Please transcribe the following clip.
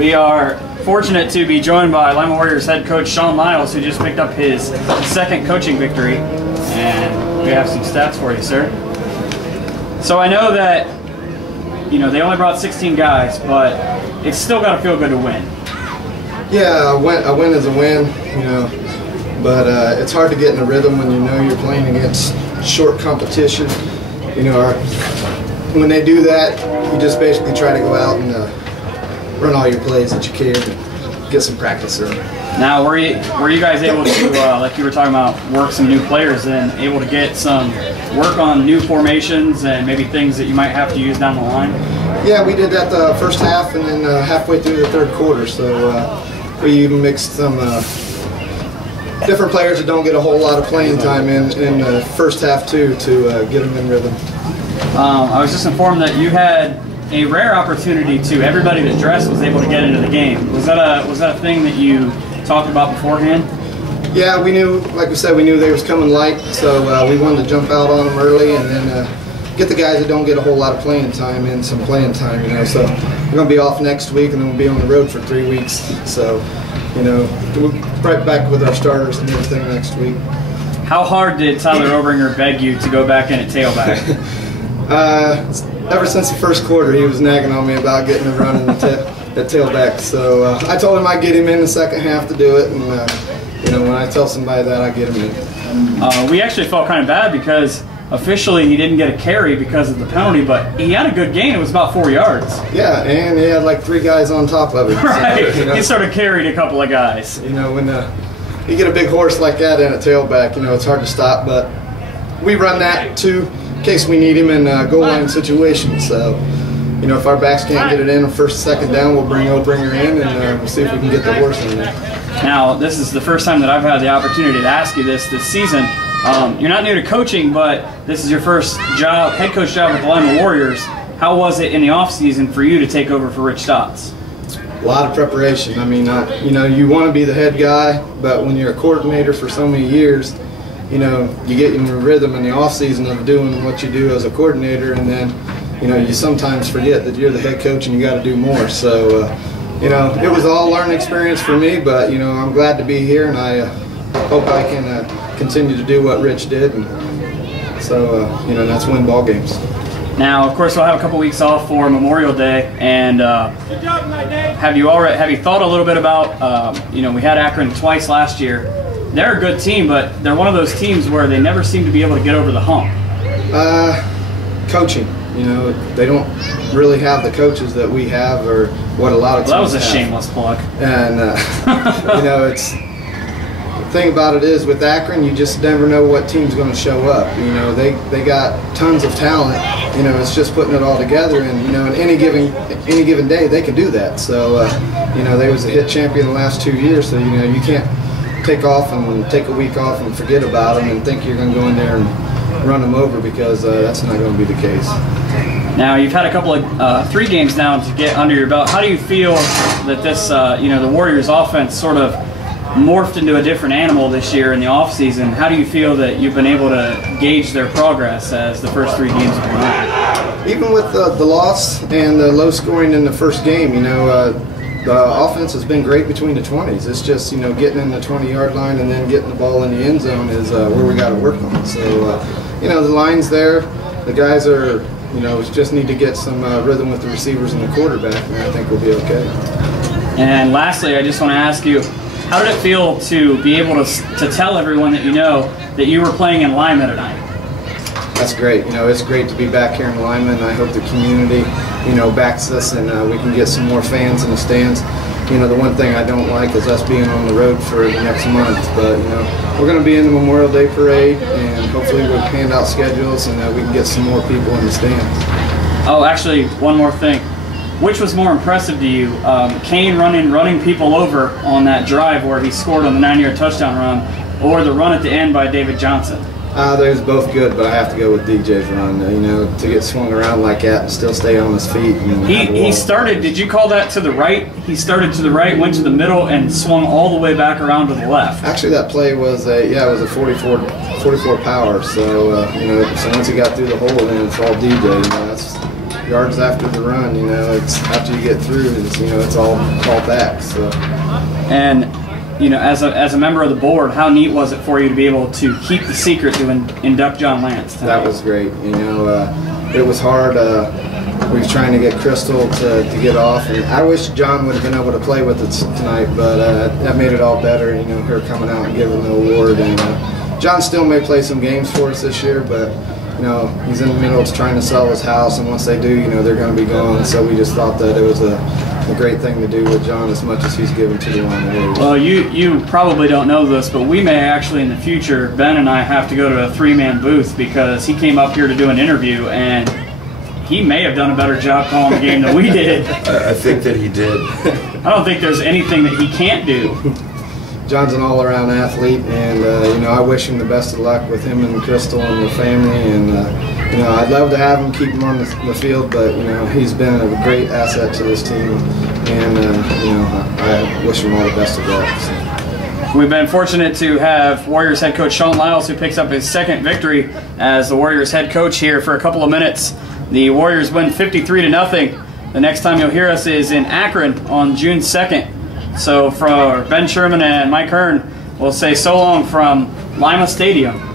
We are fortunate to be joined by Lima Warriors head coach Sean Liles, who just picked up his second coaching victory, and we have some stats for you, sir. So I know that, you know, they only brought 16 guys, but it's still got to feel good to win. Yeah, a win is a win, you know, but it's hard to get in a rhythm when you know you're playing against short competition. You know, when they do that, you just basically try to go out and run all your plays that you can and get some practice in. Now, were you guys able to, like you were talking about, work some new players and able to get some work on new formations and maybe things that you might have to use down the line? Yeah, we did that the first half and then halfway through the third quarter. So we even mixed some different players that don't get a whole lot of playing time in the first half too, to get them in rhythm. I was just informed that you had a rare opportunity to everybody that dressed was able to get into the game. Was that a thing that you talked about beforehand? Yeah, we knew, like we said, we knew they was coming light, so we wanted to jump out on them early and then get the guys that don't get a whole lot of playing time in some playing time, you know. So we're going to be off next week and then we'll be on the road for 3 weeks. So, you know, we'll be right back with our starters and everything next week. How hard did Tyler Obringer beg you to go back in at tailback? Ever since the first quarter, he was nagging on me about getting a run in the tailback. So I told him I'd get him in the second half to do it, and you know, when I tell somebody that, I get him in. We actually felt kind of bad because officially he didn't get a carry because of the penalty, but he had a good gain. It was about 4 yards. Yeah, and he had like 3 guys on top of it. Right. So, you know, he sort of carried a couple of guys. You know, when you get a big horse like that in a tailback, you know, it's hard to stop, but we run that too in case we need him in goal line situations. So, you know, if our backs can't get it in on first, second down, we'll bring Obringer in and we'll see if we can get the horse in there. Now, this is the first time that I've had the opportunity to ask you this season. You're not new to coaching, but this is your first job, head coach job with the Lima Warriors. How was it in the off season for you to take over for Rich Stotts? A lot of preparation. I mean, you know, you want to be the head guy, but when you're a coordinator for so many years, you know, you get in your rhythm in the off season of doing what you do as a coordinator, and then, you know, you sometimes forget that you're the head coach and you got to do more. So, you know, it was all a learning experience for me, but, you know, I'm glad to be here, and I hope I can continue to do what Rich did, and so, you know, that's win ball games. Now, of course, we'll have a couple weeks off for Memorial Day, and have you thought a little bit about, you know, we had Akron twice last year. They're a good team, but they're one of those teams where they never seem to be able to get over the hump. Coaching. You know, they don't really have the coaches that we have, or what a lot of teams have. That was a shameless plug. And, you know, the thing about it is with Akron, you just never know what team's going to show up. You know, they got tons of talent. You know, it's just putting it all together, and, you know, in any given day, they can do that. So, you know, they was a hit champion the last 2 years, so, you know, you can't take off and take a week off and forget about them and think you're going to go in there and run them over, because that's not going to be the case. Now, you've had a couple of 3 games now to get under your belt. How do you feel that this, you know, the Warriors offense sort of morphed into a different animal this year in the offseason? How do you feel that you've been able to gauge their progress as the first 3 games have gone on? Even with the loss and the low scoring in the first game, you know, the offense has been great between the 20s. It's just, you know, getting in the 20-yard line and then getting the ball in the end zone is where we got to work on. So, you know, the line's there. The guys are, you know, just need to get some rhythm with the receivers and the quarterback, and I think we'll be okay. And lastly, I just want to ask you, how did it feel to be able to tell everyone that you know that you were playing in Lima tonight? That's great. You know, it's great to be back here in Lima, and I hope the community, you know, backs us, and we can get some more fans in the stands. You know, the one thing I don't like is us being on the road for the next month, but, you know, we're going to be in the Memorial Day Parade, and hopefully we'll hand out schedules and we can get some more people in the stands. Oh, actually, one more thing. Which was more impressive to you, Kane running people over on that drive where he scored on the 9-yard touchdown run, or the run at the end by David Johnson? They was both good, but I have to go with DJ's run. You know, to get swung around like that and still stay on his feet. And he started, did you call that to the right? He started to the right, went to the middle, and swung all the way back around to the left. Actually, that play was it was a 44 44 power. So you know, so once he got through the hole, then it's all DJ. You know, yards after the run. You know, it's after you get through, it's all called back. So. And as a member of the board, how neat was it for you to be able to keep the secret to induct John Lance tonight? That was great. It was hard. We were trying to get Crystal to get off, and I wish John would have been able to play with us tonight, but that made it all better. Her coming out and giving the award, and John still may play some games for us this year, but he's in the middle of trying to sell his house, and once they do, they're going to be gone. So we just thought that it was a great thing to do with John as much as he's given to the Warriors. Well, you probably don't know this, but we may actually in the future, Ben and I have to go to a 3-man booth because he came up here to do an interview, and he may have done a better job calling the game than we did. I think that he did. I don't think there's anything that he can't do. John's an all-around athlete, and I wish him the best of luck with him and Crystal and the family. And I'd love to have him, keep him on the field, but he's been a great asset to this team, and I wish him all the best of luck. So. We've been fortunate to have Warriors head coach Sean Liles, who picks up his second victory as the Warriors head coach here for a couple of minutes. The Warriors win 53-0. The next time you'll hear us is in Akron on June 2nd. So for Ben Sherman and Mike Hirn, we'll say so long from Lima Stadium.